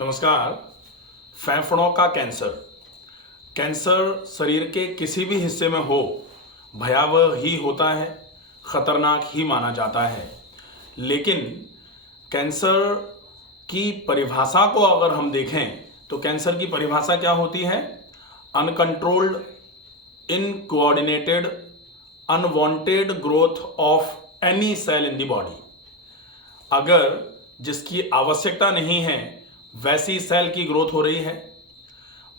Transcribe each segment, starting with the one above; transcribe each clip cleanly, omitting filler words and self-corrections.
नमस्कार। फेफड़ों का कैंसर। कैंसर शरीर के किसी भी हिस्से में हो भयावह ही होता है, खतरनाक ही माना जाता है। लेकिन कैंसर की परिभाषा को अगर हम देखें तो कैंसर की परिभाषा क्या होती है? Uncontrolled, uncoordinated, unwanted growth of any cell in the body. अगर जिसकी आवश्यकता नहीं है वैसी सेल की ग्रोथ हो रही है,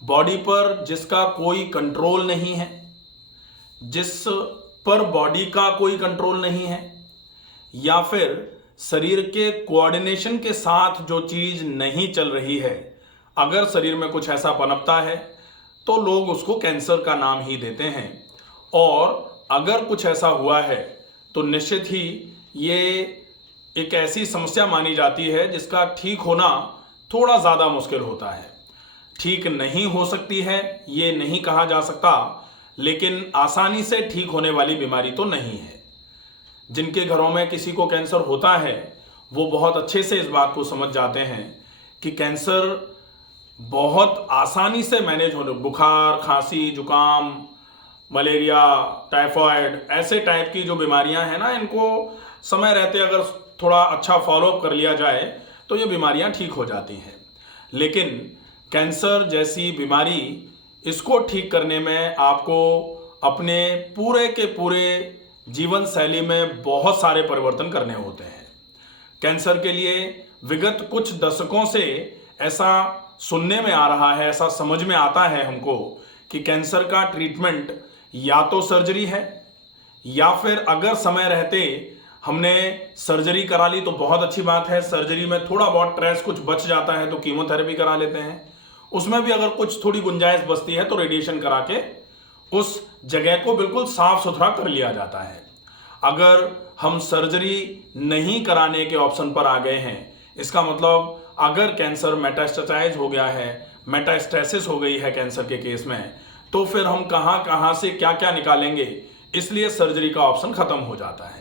बॉडी पर जिसका कोई कंट्रोल नहीं है, जिस पर बॉडी का कोई कंट्रोल नहीं है, या फिर शरीर के कोऑर्डिनेशन के साथ जो चीज नहीं चल रही है, अगर शरीर में कुछ ऐसा पनपता है तो लोग उसको कैंसर का नाम ही देते हैं। और अगर कुछ ऐसा हुआ है तो निश्चित ही ये एक ऐसी समस्या मानी जाती है जिसका ठीक होना थोड़ा ज़्यादा मुश्किल होता है। ठीक नहीं हो सकती है ये नहीं कहा जा सकता, लेकिन आसानी से ठीक होने वाली बीमारी तो नहीं है। जिनके घरों में किसी को कैंसर होता है वो बहुत अच्छे से इस बात को समझ जाते हैं कि कैंसर बहुत आसानी से मैनेज होने, बुखार, खांसी, जुकाम, मलेरिया, टाइफॉइड, ऐसे टाइप की जो बीमारियां हैं ना, इनको समय रहते अगर थोड़ा अच्छा फॉलोअप कर लिया जाए तो ये बीमारियां ठीक हो जाती हैं। लेकिन कैंसर जैसी बीमारी, इसको ठीक करने में आपको अपने पूरे के पूरे जीवन शैली में बहुत सारे परिवर्तन करने होते हैं। कैंसर के लिए विगत कुछ दशकों से ऐसा सुनने में आ रहा है, ऐसा समझ में आता है हमको कि कैंसर का ट्रीटमेंट या तो सर्जरी है, या फिर अगर समय रहते हमने सर्जरी करा ली तो बहुत अच्छी बात है। सर्जरी में थोड़ा बहुत ट्रेस कुछ बच जाता है तो कीमोथेरेपी करा लेते हैं। उसमें भी अगर कुछ थोड़ी गुंजाइश बचती है तो रेडिएशन करा के उस जगह को बिल्कुल साफ सुथरा कर लिया जाता है। अगर हम सर्जरी नहीं कराने के ऑप्शन पर आ गए हैं, इसका मतलब अगर कैंसर मेटास्टेसाइज हो गया है, मेटास्टेसिस हो गई है कैंसर के केस में, तो फिर हम कहां से क्या क्या निकालेंगे, इसलिए सर्जरी का ऑप्शन खत्म हो जाता है।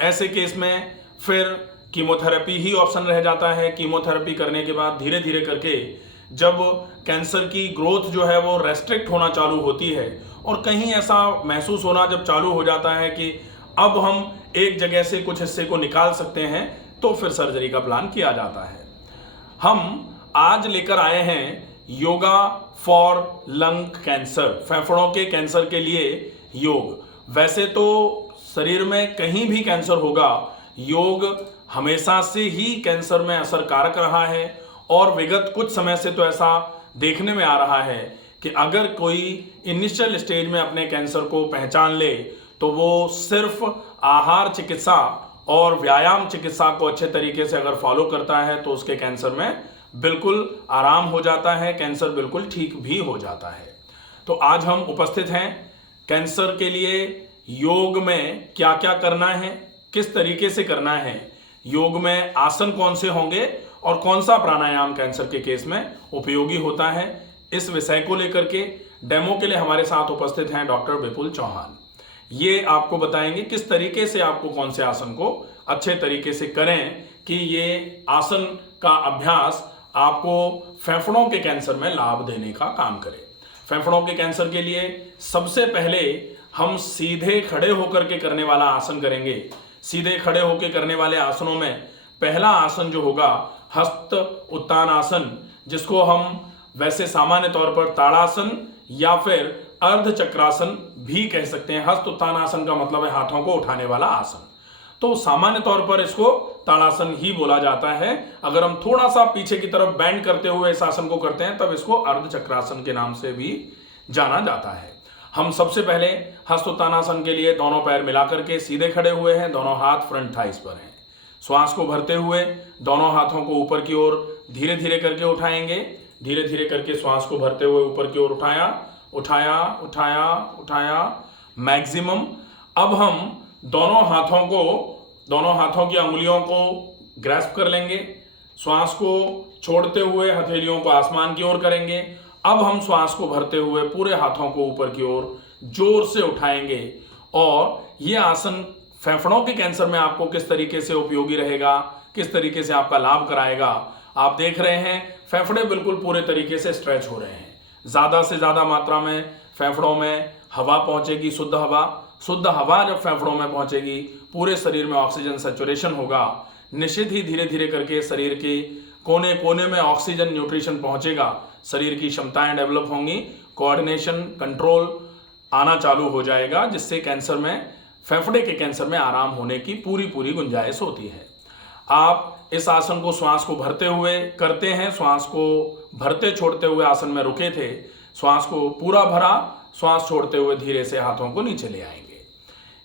ऐसे केस में फिर कीमोथेरेपी ही ऑप्शन रह जाता है। कीमोथेरेपी करने के बाद धीरे धीरे करके जब कैंसर की ग्रोथ जो है वो रेस्ट्रिक्ट होना चालू होती है और कहीं ऐसा महसूस होना जब चालू हो जाता है कि अब हम एक जगह से कुछ हिस्से को निकाल सकते हैं, तो फिर सर्जरी का प्लान किया जाता है। हम आज लेकर आए हैं योगा फॉर लंग कैंसर, फेफड़ों के कैंसर के लिए योग। वैसे तो शरीर में कहीं भी कैंसर होगा, योग हमेशा से ही कैंसर में असरकारक रहा है। और विगत कुछ समय से तो ऐसा देखने में आ रहा है कि अगर कोई इनिशियल स्टेज में अपने कैंसर को पहचान ले तो वो सिर्फ आहार चिकित्सा और व्यायाम चिकित्सा को अच्छे तरीके से अगर फॉलो करता है तो उसके कैंसर में बिल्कुल आराम हो जाता है, कैंसर बिल्कुल ठीक भी हो जाता है। तो आज हम उपस्थित हैं कैंसर के लिए योग में क्या क्या करना है, किस तरीके से करना है, योग में आसन कौन से होंगे और कौन सा प्राणायाम कैंसर के केस में उपयोगी होता है, इस विषय को लेकर के डेमो के लिए हमारे साथ उपस्थित हैं डॉक्टर विपुल चौहान। ये आपको बताएंगे किस तरीके से आपको कौन से आसन को अच्छे तरीके से करें कि ये आसन का अभ्यास आपको फेफड़ों के कैंसर में लाभ देने का काम करे। फेफड़ों के कैंसर के लिए सबसे पहले हम सीधे खड़े होकर के करने वाला आसन करेंगे। सीधे खड़े होकर करने वाले आसनों में पहला आसन जो होगा हस्त उत्तान आसन, जिसको हम वैसे सामान्य तौर पर ताड़ासन या फिर अर्ध चक्रासन भी कह सकते हैं। हस्त उत्तान आसन का मतलब है हाथों को उठाने वाला आसन, तो सामान्य तौर पर इसको ताड़ासन ही बोला जाता है। अगर हम थोड़ा सा पीछे की तरफ बैंड करते हुए इस आसन को करते हैं तब इसको अर्ध चक्रासन के नाम से भी जाना जाता है। हम सबसे पहले हस्त उत्तानासन के लिए दोनों पैर मिलाकर के सीधे खड़े हुए हैं, दोनों हाथ फ्रंट थाइस पर हैं। श्वास को भरते हुए दोनों हाथों को ऊपर की ओर धीरे धीरे करके उठाएंगे। धीरे धीरे करके श्वास को भरते हुए ऊपर की ओर उठाया उठाया उठाया उठाया, मैक्सिमम। अब हम दोनों हाथों की अंगुलियों को ग्रैस्प कर लेंगे। श्वास को छोड़ते हुए हथेलियों को आसमान की ओर करेंगे। अब हम श्वास को भरते हुए पूरे हाथों को ऊपर की ओर जोर से उठाएंगे। और ये आसन फेफड़ों के कैंसर में आपको किस तरीके से उपयोगी रहेगा, किस तरीके से आपका लाभ कराएगा, आप देख रहे हैं फेफड़े बिल्कुल पूरे तरीके से स्ट्रेच हो रहे हैं। ज़्यादा से ज़्यादा मात्रा में फेफड़ों में हवा पहुंचेगी, शुद्ध हवा जब फेफड़ों में पहुंचेगी, पूरे शरीर में ऑक्सीजन सैचुरेशन होगा। निश्चित ही धीरे धीरे करके शरीर के कोने कोने में ऑक्सीजन न्यूट्रिशन पहुंचेगा, शरीर की क्षमताएं डेवलप होंगी, कोऑर्डिनेशन, कंट्रोल आना चालू हो जाएगा, जिससे कैंसर में, फेफड़े के कैंसर में आराम होने की पूरी गुंजाइश होती है। आप इस आसन को श्वास को भरते हुए करते हैं, श्वास को भरते छोड़ते हुए आसन में रुके थे, श्वास को पूरा भरा, श्वास छोड़ते हुए धीरे से हाथों को नीचे ले आएंगे।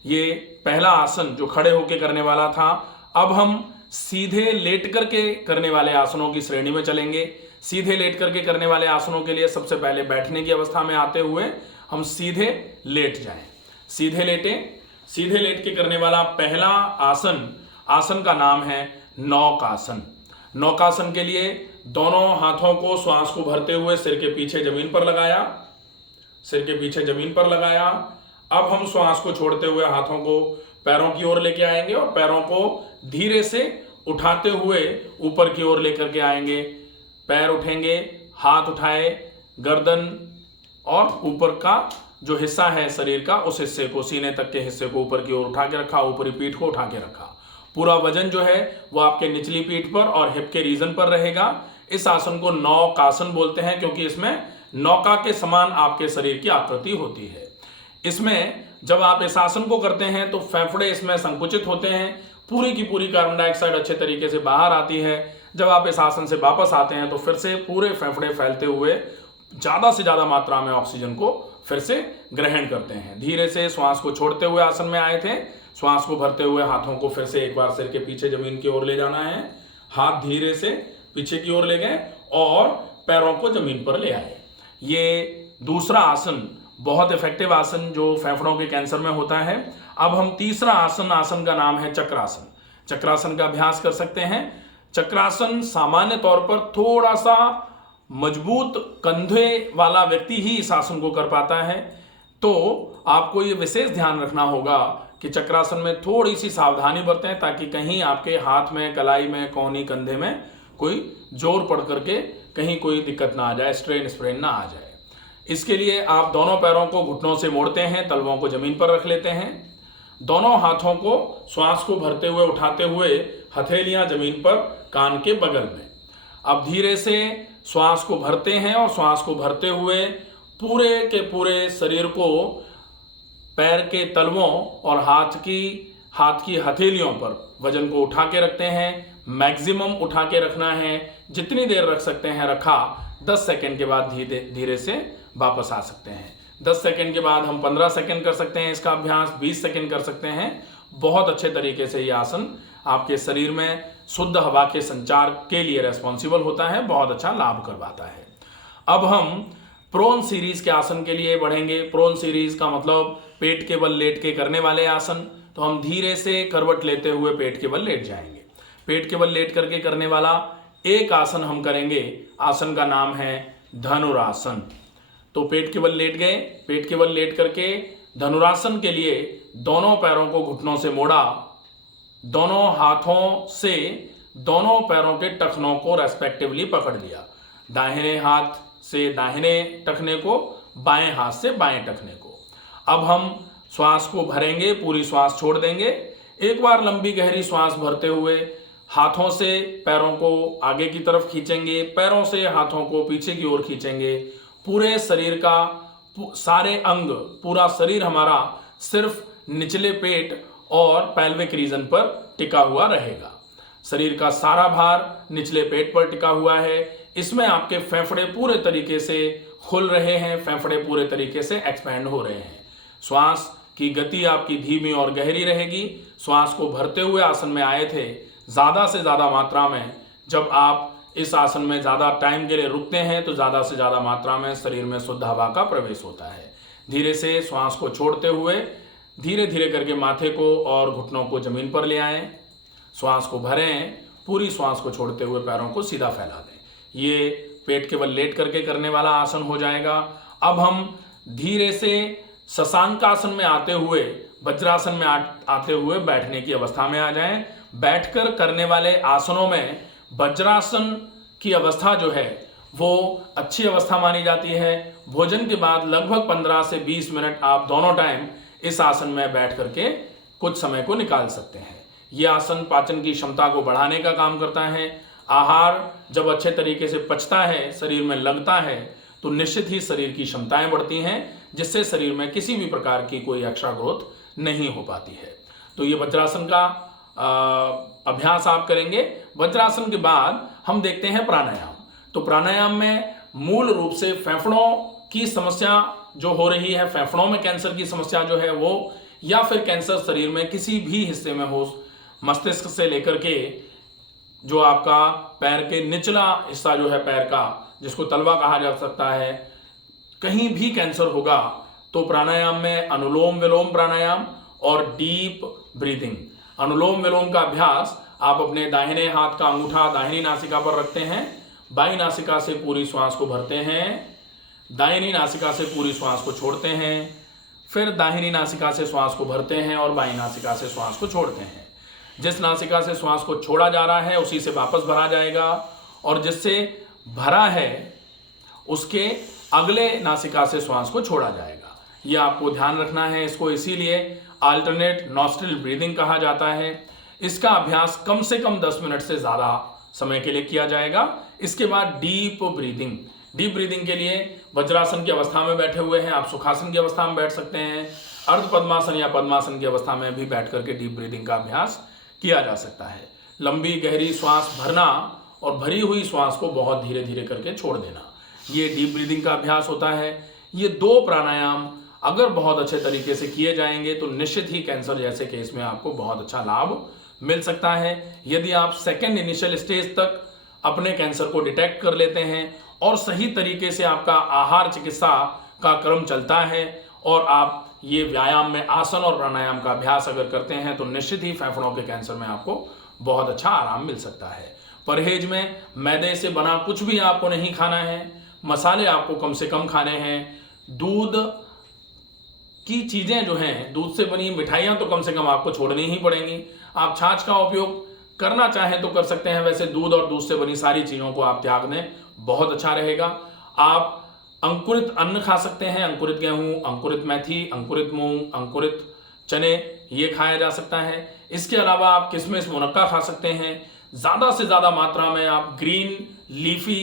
ये पहला आसन जो खड़े होकर करने वाला था। अब हम सीधे लेट करके करने वाले आसनों की श्रेणी में चलेंगे। सीधे लेट करके करने वाले आसनों के लिए सबसे पहले बैठने की अवस्था में आते हुए हम सीधे लेट जाएं। सीधे लेट के करने वाला पहला आसन का नाम है नौकासन। नौकासन के लिए दोनों हाथों को श्वास को भरते हुए सिर के पीछे जमीन पर लगाया। अब हम श्वास को छोड़ते हुए हाथों को पैरों की ओर लेके आएंगे और पैरों को धीरे से उठाते हुए ऊपर की ओर लेकर के आएंगे। पैर उठेंगे, हाथ उठाए, गर्दन और ऊपर का जो हिस्सा है शरीर का, उस हिस्से को, सीने तक के हिस्से को ऊपर की ओर उठा के रखा, ऊपरी पीठ को उठा के रखा। पूरा वजन जो है वो आपके निचली पीठ पर और हिप के रीजन पर रहेगा। इस आसन को नौकासन बोलते हैं क्योंकि इसमें नौका के समान आपके शरीर की आकृति होती है। इसमें जब आप इस आसन को करते हैं तो फेफड़े इसमें संकुचित होते हैं, पूरी की पूरी कार्बन डाइऑक्साइड अच्छे तरीके से बाहर आती है। जब आप इस आसन से वापस आते हैं तो फिर से पूरे फेफड़े फैलते हुए ज़्यादा से ज़्यादा मात्रा में ऑक्सीजन को फिर से ग्रहण करते हैं। धीरे से श्वास को छोड़ते हुए आसन में आए थे, श्वास को भरते हुए हाथों को फिर से एक बार सिर के पीछे जमीन की ओर ले जाना है। हाथ धीरे से पीछे की ओर ले गए और पैरों को जमीन पर ले आए। ये दूसरा आसन बहुत इफेक्टिव आसन जो फेफड़ों के कैंसर में होता है। अब हम तीसरा आसन का नाम है चक्रासन। चक्रासन का अभ्यास कर सकते हैं। चक्रासन सामान्य तौर पर थोड़ा सा मजबूत कंधे वाला व्यक्ति ही इस आसन को कर पाता है, तो आपको ये विशेष ध्यान रखना होगा कि चक्रासन में थोड़ी सी सावधानी बरतें ताकि कहीं आपके हाथ में, कलाई में, कोहनी, कंधे में कोई जोर पड़ करके कहीं कोई दिक्कत ना आ जाए, स्प्रेन ना आ जाए। इसके लिए आप दोनों पैरों को घुटनों से मोड़ते हैं, तलवों को जमीन पर रख लेते हैं। दोनों हाथों को श्वास को भरते हुए उठाते हुए हथेलियां जमीन पर कान के बगल में। अब धीरे से श्वास को भरते हैं और श्वास को भरते हुए पूरे के पूरे शरीर को पैर के तलवों और हाथ की हथेलियों पर वजन को उठा के रखते हैं। मैक्सिमम उठा के रखना है, जितनी देर रख सकते हैं रखा। 10 सेकंड के बाद धीरे से वापस आ सकते हैं। 10 सेकंड के बाद हम 15 सेकंड कर सकते हैं इसका अभ्यास, 20 सेकंड कर सकते हैं। बहुत अच्छे तरीके से ये आसन आपके शरीर में शुद्ध हवा के संचार के लिए रेस्पॉन्सिबल होता है, बहुत अच्छा लाभ करवाता है। अब हम प्रोन सीरीज के आसन के लिए बढ़ेंगे। प्रोन सीरीज का मतलब पेट के बल लेट के करने वाले आसन। तो हम धीरे से करवट लेते हुए पेट के बल लेट जाएंगे। पेट के बल लेट करके करने वाला एक आसन हम करेंगे। आसन का नाम है धनुरासन। तो पेट के बल लेट गए, पेट के बल लेट करके धनुरासन के लिए दोनों पैरों को घुटनों से मोड़ा, दोनों हाथों से दोनों पैरों के टखनों को रेस्पेक्टिवली पकड़ लिया। दाहिने हाथ से दाहिने टखने को, बाएं हाथ से बाएं टखने को। अब हम श्वास को भरेंगे, पूरी श्वास छोड़ देंगे। एक बार लंबी गहरी श्वास भरते हुए हाथों से पैरों को आगे की तरफ खींचेंगे, पैरों से हाथों को पीछे की ओर खींचेंगे। पूरे शरीर का सारे अंग, पूरा शरीर हमारा सिर्फ निचले पेट और पेल्विक रीजन पर टिका हुआ रहेगा। शरीर का सारा भार निचले पेट पर टिका हुआ है। इसमें आपके फेफड़े पूरे तरीके से खुल रहे हैं, फेफड़े पूरे तरीके से एक्सपैंड हो रहे हैं। श्वास की गति आपकी धीमी और गहरी रहेगी। श्वास को भरते हुए आसन में आए थे, ज़्यादा से ज़्यादा मात्रा में जब आप इस आसन में ज़्यादा टाइम के लिए रुकते हैं तो ज़्यादा से ज़्यादा मात्रा में शरीर में शुद्ध हवा का प्रवेश होता है। धीरे से श्वास को छोड़ते हुए धीरे धीरे करके माथे को और घुटनों को जमीन पर ले आएं। श्वास को भरें, पूरी श्वास को छोड़ते हुए पैरों को सीधा फैला दें। ये पेट के बल लेट करके करने वाला आसन हो जाएगा। अब हम धीरे से शशांकासन में आते हुए, वज्रासन में आते हुए बैठने की अवस्था में आ जाएं। बैठकर करने वाले आसनों में वज्रासन की अवस्था जो है वो अच्छी अवस्था मानी जाती है। भोजन के बाद लगभग 15 से 20 मिनट आप दोनों टाइम इस आसन में बैठ करके कुछ समय को निकाल सकते हैं। ये आसन पाचन की क्षमता को बढ़ाने का काम करता है। आहार जब अच्छे तरीके से पचता है, शरीर में लगता है, तो निश्चित ही शरीर की क्षमताएं बढ़ती हैं, जिससे शरीर में किसी भी प्रकार की कोई एक्स्ट्रा ग्रोथ नहीं हो पाती है। तो ये वज्रासन का अभ्यास आप करेंगे। वज्रासन के बाद हम देखते हैं प्राणायाम। तो प्राणायाम में मूल रूप से फेफड़ों की समस्या जो हो रही है, फेफड़ों में कैंसर की समस्या जो है वो, या फिर कैंसर शरीर में किसी भी हिस्से में हो, मस्तिष्क से लेकर के जो आपका पैर के निचला हिस्सा जो है पैर का, जिसको तलवा कहा जा सकता है, कहीं भी कैंसर होगा तो प्राणायाम में अनुलोम विलोम प्राणायाम और डीप ब्रीदिंग, अनुलोम विलोम का अभ्यास आप अपने दाहिने हाथ का अंगूठा दाहिनी नासिका पर रखते हैं, बाईं नासिका से पूरी श्वास को भरते हैं, दाहिनी नासिका से पूरी श्वास को छोड़ते हैं, फिर दाहिनी नासिका से श्वास को भरते हैं और बाईं नासिका से श्वास को छोड़ते हैं। जिस नासिका से श्वास को छोड़ा जा रहा है उसी से वापस भरा जाएगा, और जिससे भरा है उसके अगले नासिका से श्वास को छोड़ा जाएगा। ये आपको ध्यान रखना है। इसको इसीलिए अल्टरनेट नॉस्ट्रिल ब्रीदिंग कहा जाता है। इसका अभ्यास कम से कम 10 मिनट से ज़्यादा समय के लिए किया जाएगा। इसके बाद डीप ब्रीदिंग, डीप ब्रीदिंग के लिए वज्रासन की अवस्था में बैठे हुए हैं, आप सुखासन की अवस्था में बैठ सकते हैं, अर्ध पद्मासन या पद्मासन की अवस्था में भी बैठ करके डीप ब्रीदिंग का अभ्यास किया जा सकता है। लंबी गहरी श्वास भरना और भरी हुई श्वास को बहुत धीरे धीरे करके छोड़ देना, ये डीप ब्रीदिंग का अभ्यास होता है। ये 2 प्राणायाम अगर बहुत अच्छे तरीके से किए जाएंगे तो निश्चित ही कैंसर जैसे केस में आपको बहुत अच्छा लाभ मिल सकता है। यदि आप सेकेंड इनिशियल स्टेज तक अपने कैंसर को डिटेक्ट कर लेते हैं और सही तरीके से आपका आहार चिकित्सा का क्रम चलता है और आप ये व्यायाम में आसन और प्राणायाम का अभ्यास अगर करते हैं तो निश्चित ही फेफड़ों के कैंसर में आपको बहुत अच्छा आराम मिल सकता है। परहेज में मैदे से बना कुछ भी आपको नहीं खाना है, मसाले आपको कम से कम खाने हैं, दूध की चीज़ें जो हैं, दूध से बनी मिठाइयाँ तो कम से कम आपको छोड़नी ही पड़ेंगी। आप छाछ का उपयोग करना चाहें तो कर सकते हैं, वैसे दूध और दूध से बनी सारी चीज़ों को आप त्याग दें, बहुत अच्छा रहेगा। आप अंकुरित अन्न खा सकते हैं, अंकुरित गेहूं, अंकुरित मेथी, अंकुरित मूंग, अंकुरित चने, ये खाया जा सकता है। इसके अलावा आप किशमिश मुनक्का खा सकते हैं। ज़्यादा से ज़्यादा मात्रा में आप ग्रीन लीफी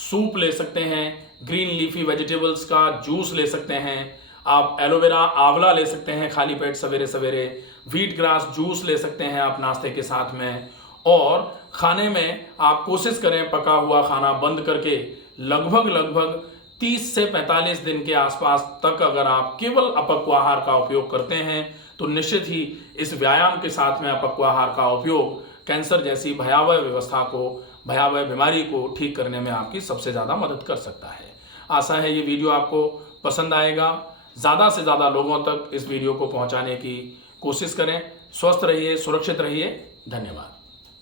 सूप ले सकते हैं, ग्रीन लीफी वेजिटेबल्स का जूस ले सकते हैं, आप एलोवेरा आंवला ले सकते हैं खाली पेट सवेरे सवेरे, व्हीट ग्रास जूस ले सकते हैं आप नाश्ते के साथ में। और खाने में आप कोशिश करें पका हुआ खाना बंद करके लगभग 30 से 45 दिन के आसपास तक अगर आप केवल अपक्व आहार का उपयोग करते हैं तो निश्चित ही इस व्यायाम के साथ में अपक्व आहार का उपयोग कैंसर जैसी भयावह बीमारी को ठीक करने में आपकी सबसे ज़्यादा मदद कर सकता है। आशा है ये वीडियो आपको पसंद आएगा। ज़्यादा से ज़्यादा लोगों तक इस वीडियो को पहुंचाने की कोशिश करें। स्वस्थ रहिए, सुरक्षित रहिए। धन्यवाद।